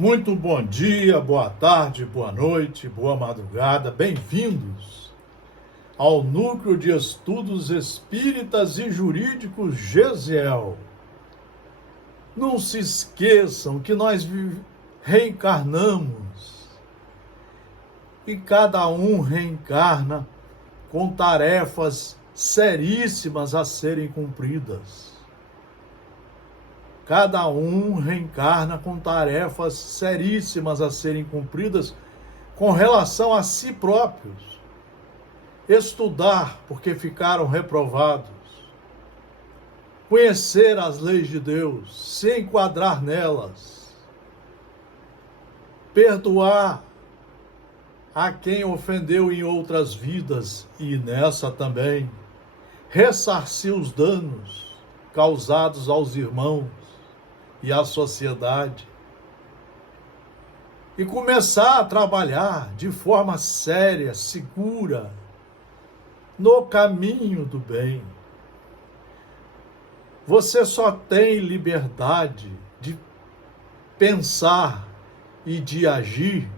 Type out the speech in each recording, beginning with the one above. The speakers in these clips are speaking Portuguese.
Muito bom dia, boa tarde, boa noite, boa madrugada, bem-vindos ao Núcleo de Estudos Espíritas e Jurídicos Gesiel. Não se esqueçam que nós reencarnamos e cada um reencarna com tarefas seríssimas a serem cumpridas. Cada um reencarna com tarefas seríssimas a serem cumpridas com relação a si próprios. Estudar porque ficaram reprovados. Conhecer as leis de Deus, se enquadrar nelas. Perdoar a quem ofendeu em outras vidas e nessa também. Ressarcir os danos causados aos irmãos e à sociedade, e começar a trabalhar de forma séria, segura, no caminho do bem. Você só tem liberdade de pensar e de agir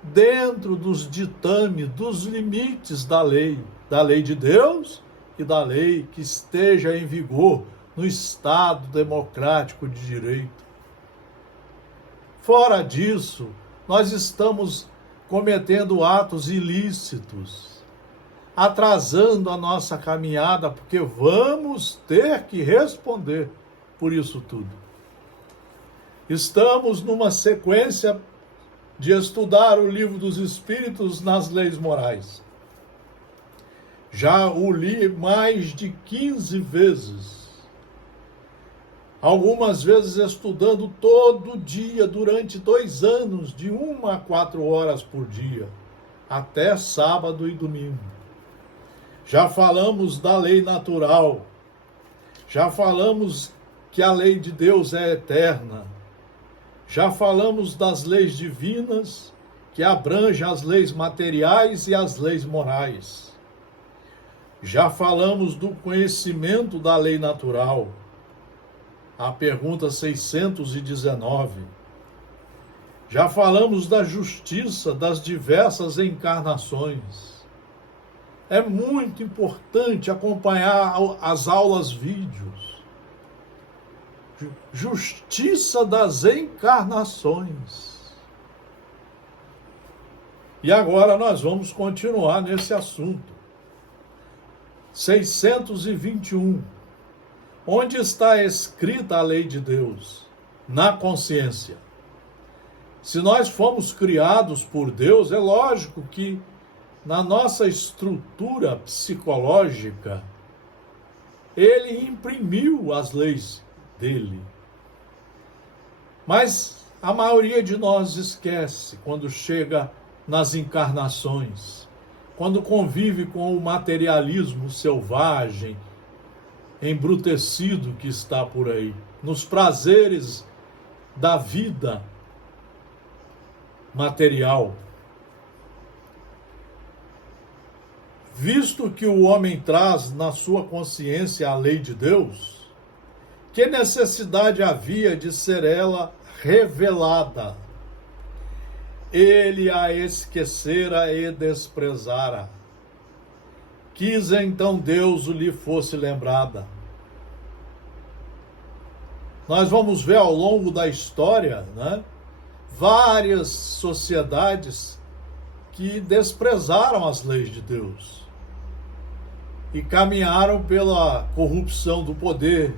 dentro dos ditames, dos limites da lei de Deus e da lei que esteja em vigor no Estado democrático de direito. Fora disso, nós estamos cometendo atos ilícitos, atrasando a nossa caminhada, porque vamos ter que responder por isso tudo. Estamos numa sequência de estudar o Livro dos Espíritos nas leis morais. Já o li mais de 15 vezes. Algumas vezes estudando todo dia, durante 2 anos, de 1 a 4 horas por dia, até sábado e domingo. Já falamos da lei natural, já falamos que a lei de Deus é eterna, já falamos das leis divinas, que abrangem as leis materiais e as leis morais. Já falamos do conhecimento da lei natural, a pergunta 619. Já falamos da justiça das diversas encarnações. É muito importante acompanhar as aulas vídeos. Justiça das encarnações. E agora nós vamos continuar nesse assunto. 621. Onde está escrita a lei de Deus? Na consciência. Se nós fomos criados por Deus, é lógico que na nossa estrutura psicológica, Ele imprimiu as leis dele. Mas a maioria de nós esquece quando chega nas encarnações, quando convive com o materialismo selvagem, embrutecido que está por aí, nos prazeres da vida material. Visto que o homem traz na sua consciência a lei de Deus, que necessidade havia de ser ela revelada? Ele a esquecera e desprezara. Quis então Deus lhe fosse lembrada. Nós vamos ver ao longo da história, várias sociedades que desprezaram as leis de Deus e caminharam pela corrupção do poder,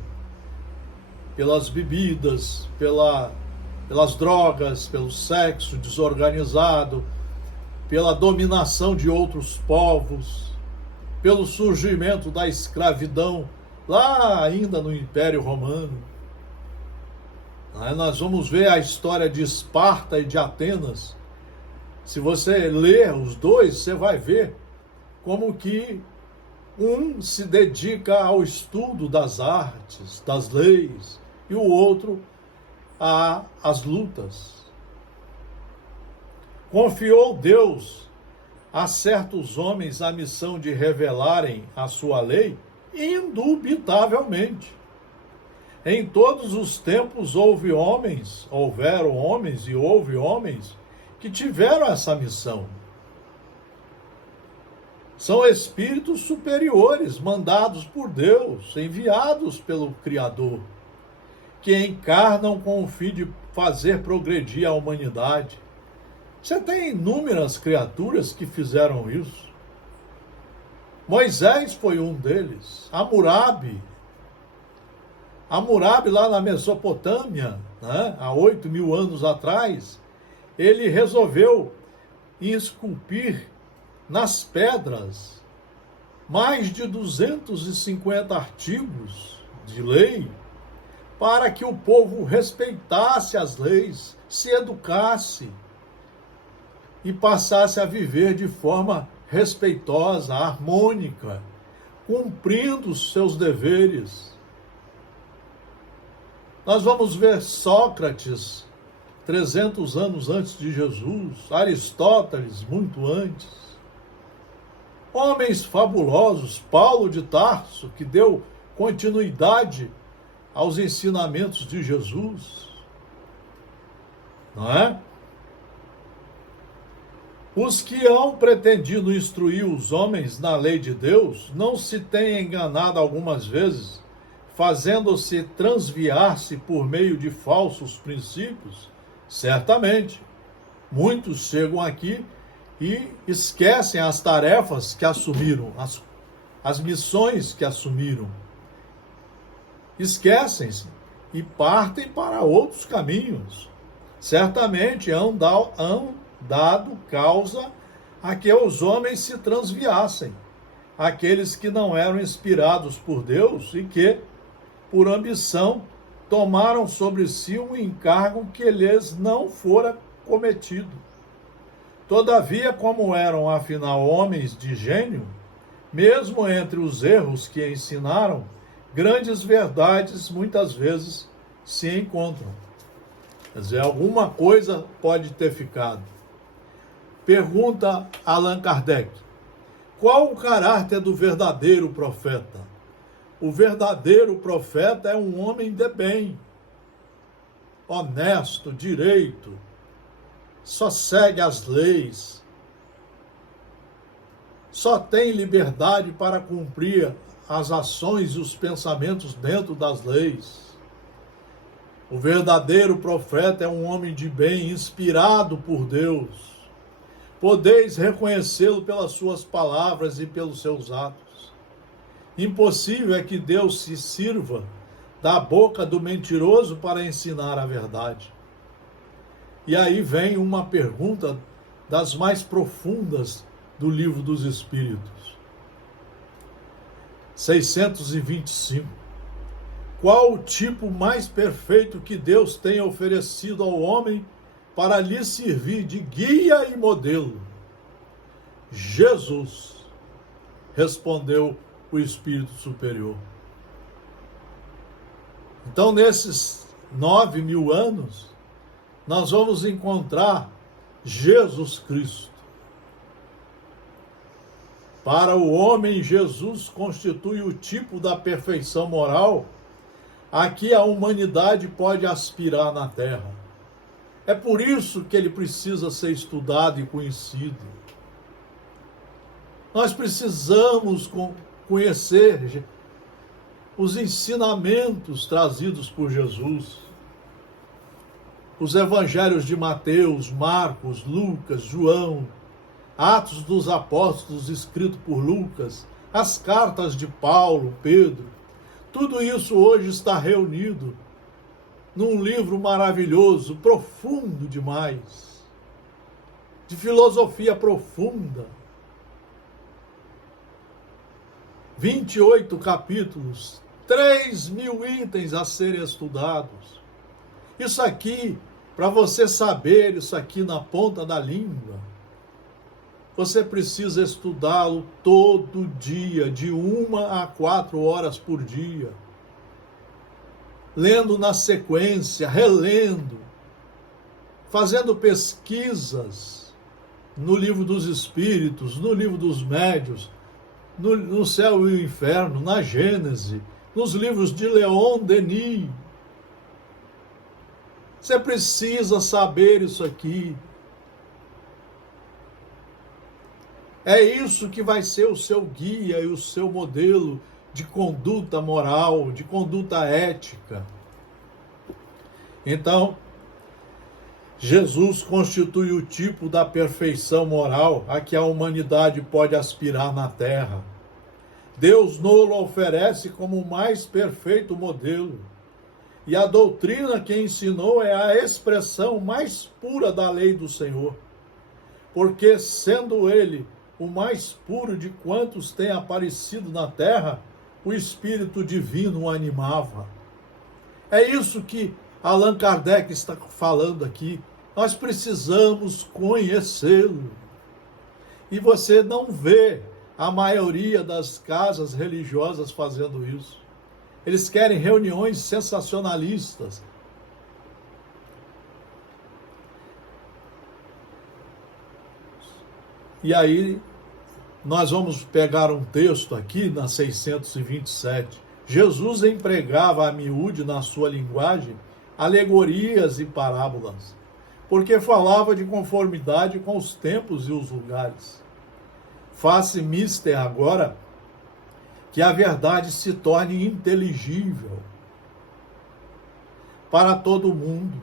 pelas bebidas, pelas drogas, pelo sexo desorganizado, pela dominação de outros povos, pelo surgimento da escravidão, lá ainda no Império Romano. Nós vamos ver a história de Esparta e de Atenas. Se você ler os dois, você vai ver como que um se dedica ao estudo das artes, das leis, e o outro às lutas. Confiou Deus a certos homens a missão de revelarem a sua lei? Indubitavelmente. Em todos os tempos houveram homens e houve homens que tiveram essa missão. São espíritos superiores, mandados por Deus, enviados pelo Criador, que encarnam com o fim de fazer progredir a humanidade. Você tem inúmeras criaturas que fizeram isso. Moisés foi um deles. Hammurabi lá na Mesopotâmia, né, há 8.000 anos atrás, ele resolveu esculpir nas pedras mais de 250 artigos de lei para que o povo respeitasse as leis, se educasse e passasse a viver de forma respeitosa, harmônica, cumprindo os seus deveres. Nós vamos ver Sócrates, 300 anos antes de Jesus, Aristóteles, muito antes. Homens fabulosos, Paulo de Tarso, que deu continuidade aos ensinamentos de Jesus. Não é? Os que hão pretendido instruir os homens na lei de Deus não se têm enganado algumas vezes, fazendo-se transviar-se por meio de falsos princípios? Certamente. Muitos chegam aqui e esquecem as tarefas que assumiram, as missões que assumiram. Esquecem-se e partem para outros caminhos. Certamente hão dado causa a que os homens se transviassem, aqueles que não eram inspirados por Deus e que, por ambição, tomaram sobre si um encargo que lhes não fora cometido. Todavia, como eram afinal homens de gênio, mesmo entre os erros que ensinaram, grandes verdades muitas vezes se encontram. Quer dizer, alguma coisa pode ter ficado. Pergunta Allan Kardec: qual o caráter do verdadeiro profeta? O verdadeiro profeta é um homem de bem, honesto, direito, só segue as leis, só tem liberdade para cumprir as ações e os pensamentos dentro das leis. O verdadeiro profeta é um homem de bem, inspirado por Deus. Podeis reconhecê-lo pelas suas palavras e pelos seus atos. Impossível é que Deus se sirva da boca do mentiroso para ensinar a verdade. E aí vem uma pergunta das mais profundas do Livro dos Espíritos. 625. Qual o tipo mais perfeito que Deus tem oferecido ao homem para lhe servir de guia e modelo? Jesus, respondeu o Espírito Superior. Então, nesses 9.000 anos, nós vamos encontrar Jesus Cristo. Para o homem, Jesus constitui o tipo da perfeição moral a que a humanidade pode aspirar na Terra. É por isso que ele precisa ser estudado e conhecido. Nós precisamos conhecer os ensinamentos trazidos por Jesus. Os evangelhos de Mateus, Marcos, Lucas, João, Atos dos Apóstolos escrito por Lucas, as cartas de Paulo, Pedro, tudo isso hoje está reunido num livro maravilhoso, profundo demais, de filosofia profunda. 28 capítulos, 3.000 itens a serem estudados. Isso aqui, para você saber isso aqui na ponta da língua, você precisa estudá-lo todo dia, de 1 a 4 horas por dia. Lendo na sequência, relendo, fazendo pesquisas no Livro dos Espíritos, no Livro dos Médiuns, no Céu e o Inferno, na Gênese, nos livros de Leon Denis. Você precisa saber isso aqui. É isso que vai ser o seu guia e o seu modelo de conduta moral, de conduta ética. Então, Jesus constitui o tipo da perfeição moral a que a humanidade pode aspirar na Terra. Deus nos oferece como o mais perfeito modelo. E a doutrina que ensinou é a expressão mais pura da lei do Senhor. Porque, sendo ele o mais puro de quantos têm aparecido na terra, o Espírito Divino o animava. É isso que Allan Kardec está falando aqui. Nós precisamos conhecê-lo. E você não vê a maioria das casas religiosas fazendo isso. Eles querem reuniões sensacionalistas. E aí, nós vamos pegar um texto aqui, na 627. Jesus empregava a miúde, na sua linguagem, alegorias e parábolas, porque falava de conformidade com os tempos e os lugares. Faz-se mister agora que a verdade se torne inteligível para todo mundo.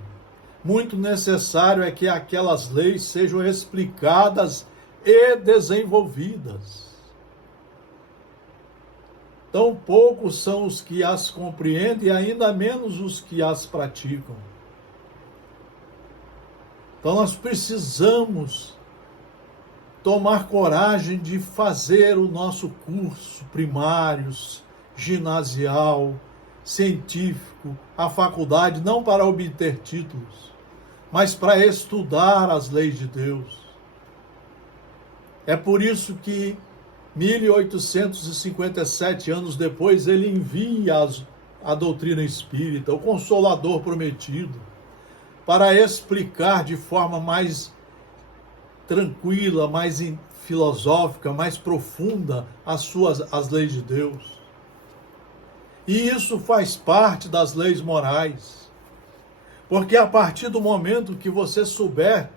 Muito necessário é que aquelas leis sejam explicadas e desenvolvidas. Tão poucos são os que as compreendem e ainda menos os que as praticam. Então nós precisamos tomar coragem de fazer o nosso curso primário, ginasial, científico, a faculdade, não para obter títulos, mas para estudar as leis de Deus. É por isso que 1857 anos depois ele envia a doutrina espírita, o Consolador prometido, para explicar de forma mais tranquila, mais filosófica, mais profunda as leis de Deus. E isso faz parte das leis morais. Porque a partir do momento que você souber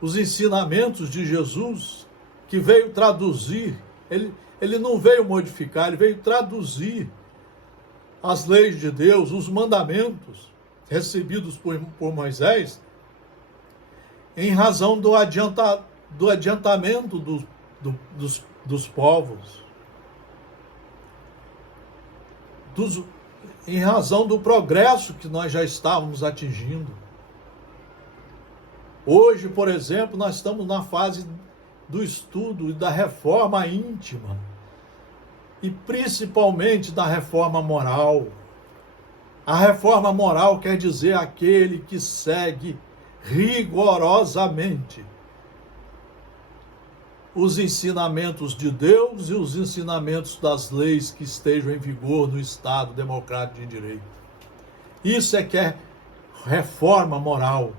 os ensinamentos de Jesus, que veio traduzir, ele não veio modificar, ele veio traduzir as leis de Deus, os mandamentos recebidos por Moisés, em razão do adiantamento dos povos, em razão do progresso que nós já estávamos atingindo. Hoje, por exemplo, nós estamos na fase do estudo e da reforma íntima, e principalmente da reforma moral. A reforma moral quer dizer aquele que segue rigorosamente os ensinamentos de Deus e os ensinamentos das leis que estejam em vigor no Estado democrático de direito. Isso é que é reforma moral.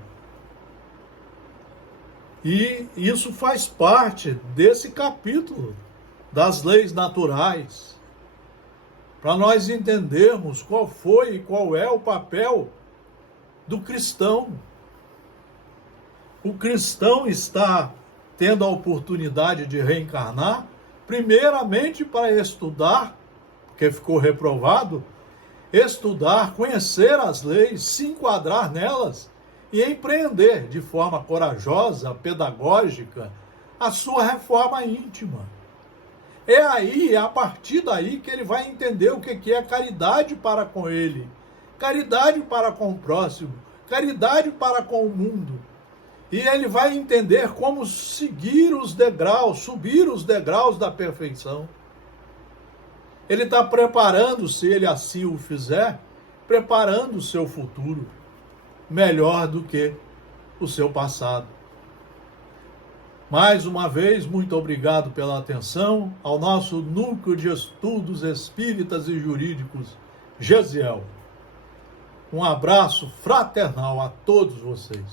E isso faz parte desse capítulo das leis naturais, para nós entendermos qual foi e qual é o papel do cristão. O cristão está tendo a oportunidade de reencarnar, primeiramente para estudar, porque ficou reprovado, estudar, conhecer as leis, se enquadrar nelas e empreender de forma corajosa, pedagógica, a sua reforma íntima. É a partir daí que ele vai entender o que é caridade para com ele, caridade para com o próximo, caridade para com o mundo. E ele vai entender como seguir os degraus, subir os degraus da perfeição. Ele está preparando, se ele assim o fizer, preparando o seu futuro melhor do que o seu passado. Mais uma vez, muito obrigado pela atenção ao nosso Núcleo de Estudos Espíritas e Jurídicos, GESIEL. Um abraço fraternal a todos vocês.